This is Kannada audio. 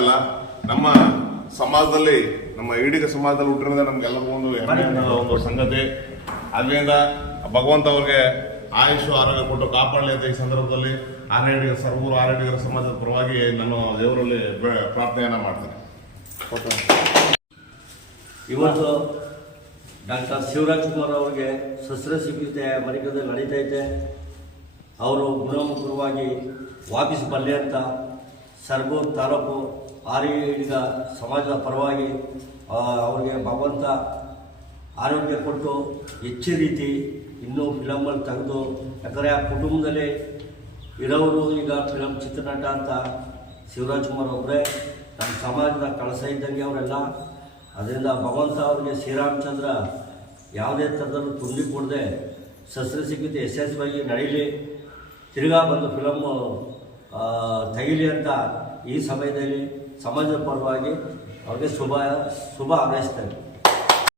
ಅಲ್ಲ, ನಮ್ಮ ಸಮಾಜದಲ್ಲಿ, ನಮ್ಮ ಈಡಿಗ ಸಮಾಜದಲ್ಲಿ ಹುಟ್ಟಿರೋದೇ ನಮ್ಗೆಲ್ಲರಿಗೂ ಒಂದು ಹೆಮ್ಮೆ ಅನ್ನೋ ಒಂದು ಸಂಗತಿ. ಅದರಿಂದ ಭಗವಂತ ಅವ್ರಿಗೆ ಆಯುಷು ಆರೋಗ್ಯ ಕೊಟ್ಟು ಕಾಪಾಡಲಿ ಅಂತ ಈ ಸಂದರ್ಭದಲ್ಲಿ ಸರ್ವೂರು ಆರ್ಯಡಿಗರ ಸಮಾಜದ ಪರವಾಗಿ ನಾನು ದೇವರಲ್ಲಿ ಪ್ರಾರ್ಥನೆಯನ್ನ ಮಾಡ್ತೇನೆ. ಇವತ್ತು ಡಾಕ್ಟರ್ ಶಿವರಾಜ್ ಕುಮಾರ್ ಅವರಿಗೆ ಶಸ್ತ್ರಚಿಕಿತ್ಸೆ ಅಮೆರಿಕದಲ್ಲಿ ನಡೀತೈತೆ. ಅವರು ಗುಣಮುಖವಾಗಿ ವಾಪಸ್ ಬರಲಿ ಅಂತ ಸರ್ಗೂರು ತಾಲೂಕು ಆರ್ಯಡಿಗ ಸಮಾಜದ ಪರವಾಗಿ ಅವ್ರಿಗೆ ಭಗವಂತ ಆರೋಗ್ಯ ಕೊಟ್ಟು ಹೆಚ್ಚು ರೀತಿ ಇನ್ನೂ ಫಿಲಮಲ್ಲಿ ತೆಗೆದು, ಯಾಕಂದರೆ ಆ ಕುಟುಂಬದಲ್ಲಿ ಇರೋರು ಈಗ ಫಿಲಮ್ ಚಿತ್ರನಟ ಅಂತ ಶಿವರಾಜ್ ಕುಮಾರ್ ಒಬ್ಬರೇ ನಮ್ಮ ಸಮಾಜದ ಕಳಸ ಇದ್ದಂಗೆ ಅವರೆಲ್ಲ. ಅದರಿಂದ ಭಗವಂತ ಅವ್ರಿಗೆ ಶ್ರೀರಾಮಚಂದ್ರ ಯಾವುದೇ ಥರದಲ್ಲೂ ತುಂಡಿ ಕೊಡದೆ ಶಸ್ತ್ರಚಿಕಿತ್ಸೆ ಯಶಸ್ವಿಯಾಗಿ ನಡೀಲಿ, ತಿರ್ಗಾ ಬಂದು ಫಿಲಮ್ಮು ತೆಗೀಲಿ ಅಂತ ಈ ಸಮಯದಲ್ಲಿ ಸಮಾಜದ ಪರವಾಗಿ ಅವ್ರಿಗೆ ಶುಭ ಹಾರೈಸ್ತೇನೆ.